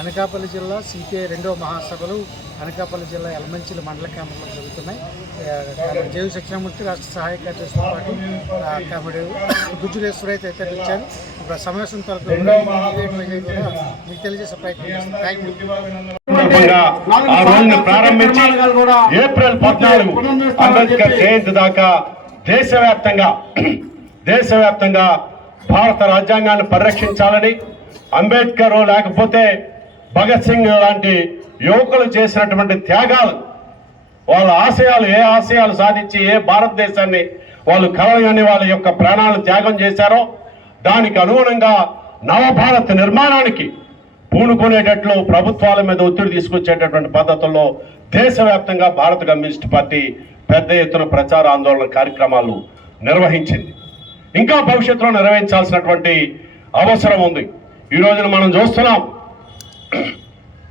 అనకాపల్లి జిల్లా సిపిఐ రెండవ మహాసభలు అనకాపల్లి జిల్లా ఎలమంచిల మండల కేంద్రంలో జరుగుతున్నాయి. జేవి సత్యనామూర్తి రాష్ట్ర సహాయ కార్యదర్శితో పాటు కాబట్టి అయితే ఇచ్చారు ఇప్పుడు సమావేశం తరపు మీకు తెలియజేసే ప్రయత్నం థ్యాంక్ యూ సందర్భంగా ఆ రోజున ప్రారంభించి ఏప్రిల్ పద్నాలుగు అంబేద్కర్ జయంతి దాకా దేశవ్యాప్తంగా దేశవ్యాప్తంగా భారత రాజ్యాంగాన్ని పరిరక్షించాలని అంబేద్కర్ లేకపోతే భగత్ సింగ్ లాంటి యువకులు చేసినటువంటి త్యాగాలు వాళ్ళ ఆశయాలు ఏ ఆశయాలు సాధించి ఏ భారతదేశాన్ని వాళ్ళు కలవని వాళ్ళ యొక్క ప్రాణాలను త్యాగం చేశారో దానికి అనుగుణంగా నవభారత్ నిర్మాణానికి పూనుకునేటట్లు ప్రభుత్వాల మీద ఒత్తిడి తీసుకొచ్చేటటువంటి పద్ధతుల్లో దేశవ్యాప్తంగా భారత కమ్యూనిస్ట్ పార్టీ పెద్ద ఎత్తున ప్రచార ఆందోళన కార్యక్రమాలు నిర్వహించింది. ఇంకా భవిష్యత్తులో నిర్వహించాల్సినటువంటి అవసరం ఉంది. ఈ రోజున మనం చూస్తున్నాం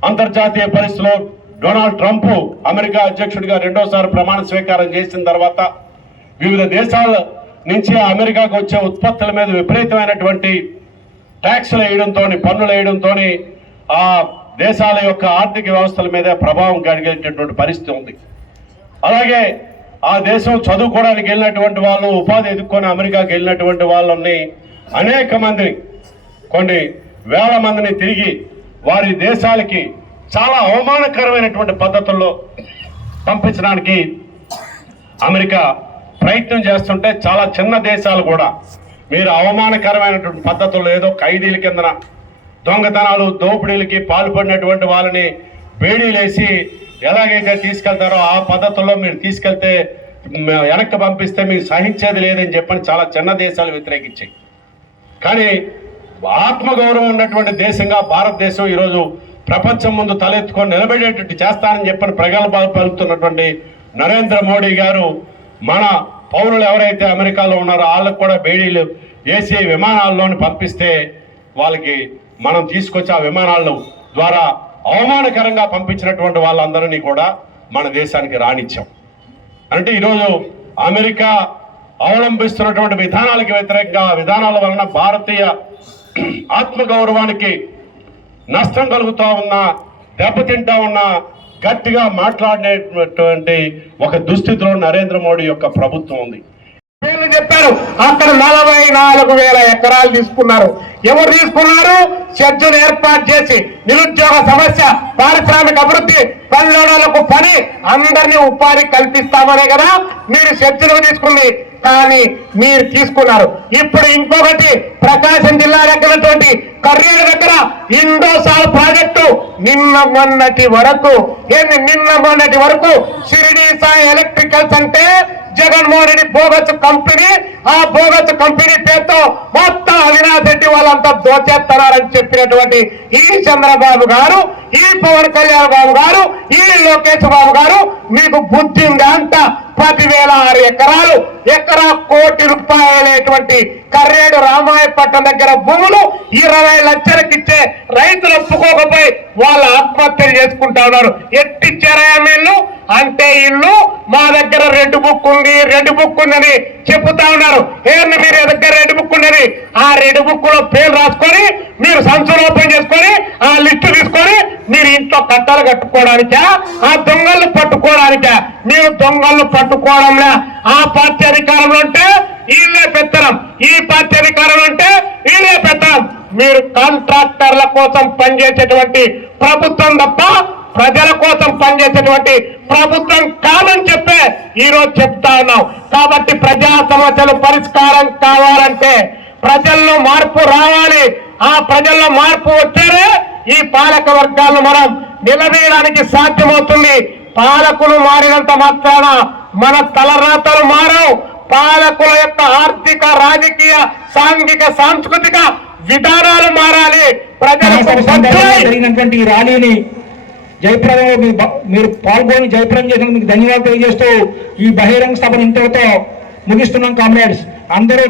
అంతర్జాతీయ పరిస్థితిలో డొనాల్డ్ ట్రంప్ అమెరికా అధ్యక్షుడిగా రెండోసారి ప్రమాణ స్వీకారం చేసిన తర్వాత వివిధ దేశాల నుంచి అమెరికాకు వచ్చే ఉత్పత్తుల మీద విపరీతమైనటువంటి ట్యాక్స్లు వేయడంతో పన్నులు వేయడంతో ఆ దేశాల యొక్క ఆర్థిక వ్యవస్థల మీద ప్రభావం కలిగేటటువంటి పరిస్థితి ఉంది. అలాగే ఆ దేశం చదువుకోవడానికి వెళ్ళినటువంటి వాళ్ళు ఉపాధి ఎదుర్కొని అమెరికాకి వెళ్ళినటువంటి వాళ్ళని అనేక మందిని కొన్ని వేల మందిని తిరిగి వారి దేశాలకి చాలా అవమానకరమైనటువంటి పద్ధతుల్లో పంపించడానికి అమెరికా ప్రయత్నం చేస్తుంటే చాలా చిన్న దేశాలు కూడా మీరు అవమానకరమైనటువంటి పద్ధతుల్లో ఏదో ఖైదీల కిందన దొంగతనాలు దోపిడీలకి పాల్పడినటువంటి వాళ్ళని వేడీలేసి ఎలాగైతే తీసుకెళ్తారో ఆ పద్ధతుల్లో మీరు తీసుకెళ్తే వెనక్కి పంపిస్తే మీరు సహించేది లేదని చెప్పని చాలా చిన్న దేశాలు వ్యతిరేకించాయి. కానీ ఆత్మగౌరవం ఉన్నటువంటి దేశంగా భారతదేశం ఈరోజు ప్రపంచం ముందు తలెత్తుకొని నిలబడేటట్టు చేస్తానని చెప్పని ప్రగల్భాలు పలుకుతున్నటువంటి నరేంద్ర మోడీ గారు మన పౌరులు ఎవరైతే అమెరికాలో ఉన్నారో వాళ్ళకు కూడా బేడీలు వేసి విమానాల్లోని పంపిస్తే వాళ్ళకి మనం తీసుకొచ్చి ఆ విమానాలను ద్వారా అవమానకరంగా పంపించినటువంటి వాళ్ళందరినీ కూడా మన దేశానికి రాణించాం అంటే ఈరోజు అమెరికా అవలంబిస్తున్నటువంటి విధానాలకు వ్యతిరేకంగా విధానాల వలన భారతీయ ఆత్మగౌరవానికి నష్టం కలుగుతూ ఉన్నా దెబ్బతింటా ఉన్నా గట్టిగా మాట్లాడినటువంటి ఒక దుస్థితిలో నరేంద్ర మోడీ యొక్క ప్రభుత్వం ఉంది. చెప్పారు. అక్కడ నలభై నాలుగు వేల ఎకరాలు తీసుకున్నారు. ఎవరు తీసుకున్నారు? షెడ్యూల్ ఏర్పాటు చేసి నిరుద్యోగ సమస్య పారిశ్రామిక అభివృద్ధి పల్లెలకు పని అందరినీ ఉపాధి కల్పిస్తామనే కదా మీరు చర్చలకు తీసుకుంది. కానీ మీరు తీసుకున్నారు. ఇప్పుడు ఇంకొకటి ప్రకాశం జిల్లా దగ్గరటువంటి కర్రీల దగ్గర ఇండోసాల్ ప్రాజెక్టు నిన్న మొన్నటి వరకు. ఏంది? నిన్న మొన్నటి వరకు షిరిడి సాయి ఎలక్ట్రికల్స్ అంటే జగన్మోహన్ రెడ్డి బోగస్ కంపెనీ. ఆ బోగస్ కంపెనీ పేరుతో మొత్తం అవినాష్ రెడ్డి వాళ్ళంతా దోచేస్తున్నారని చెప్పినటువంటి ఈ చంద్రబాబు గారు ఈ పవన్ కళ్యాణ్ బాబు గారు ఈ లోకేష్ బాబు గారు మీకు బుద్ధి ఉందా అంట పదివేల ఆరు ఎకరాలు ఎకరా కోటి రూపాయలైనటువంటి కర్రేడు రామాయపట్నం దగ్గర భూములు ఇరవై లక్షలకు ఇచ్చే రైతులు ఒప్పుకోకపోయి వాళ్ళ ఆత్మహత్యలు చేసుకుంటా ఉన్నారు. ఎట్టిచ్చారా వీళ్ళు అంటే ఇల్లు మా దగ్గర రెడ్ బుక్ ఉంది రెడ్ బుక్ ఉందని చెప్తా ఉన్నారు. ఏమి మీరు దగ్గర రెడ్ బుక్ ఉందని ఆ రెడ్ బుక్లో పేరు రాసుకొని మీరు సంచులు ఓపెన్ చేసుకొని ఆ లిస్టు తీసుకొని మీరు ఇంట్లో కట్టలు కట్టుకోవడానికా? ఆ దొంగలు పట్టుకోవడానికా? మీరు దొంగలు పట్టుకోవడంలే. ఆ పార్టీ అధికారంలో ఉంటే వీళ్ళే పెత్తనం. ఈ పార్టీ అధికారంలో ఉంటే వీళ్ళే పెత్తనం. మీరు కాంట్రాక్టర్ల కోసం పనిచేసేటువంటి ప్రభుత్వం తప్ప ప్రజల కోసం పనిచేసేటువంటి ప్రభుత్వం కాదని చెప్పే ఈరోజు చెప్తా ఉన్నాం కాబట్టి ప్రజా సమస్యలు పరిష్కారం కావాలంటే ప్రజల్లో మార్పు రావాలి. ఆ ప్రజల్లో మార్పు వచ్చారే ఈ పాలక వర్గాలను మనం నిలవేయడానికి సాధ్యమవుతుంది. పాలకులు మారినంత మాత్రాన మన తలరాతలు మారవు. పాలకుల యొక్క ఆర్థిక రాజకీయ సాంఘిక సాంస్కృతిక విధానాలు మారాలి. జరిగినటువంటి ఈ ర్యాలీని బ- మీరు పాల్గొని జయప్రదం చేసినందుకు మీకు ధన్యవాదాలు తెలియజేస్తూ ఈ బహిరంగ సభను ఇంతటితో ముగిస్తున్నాం కామ్రేడ్స్. అందరూ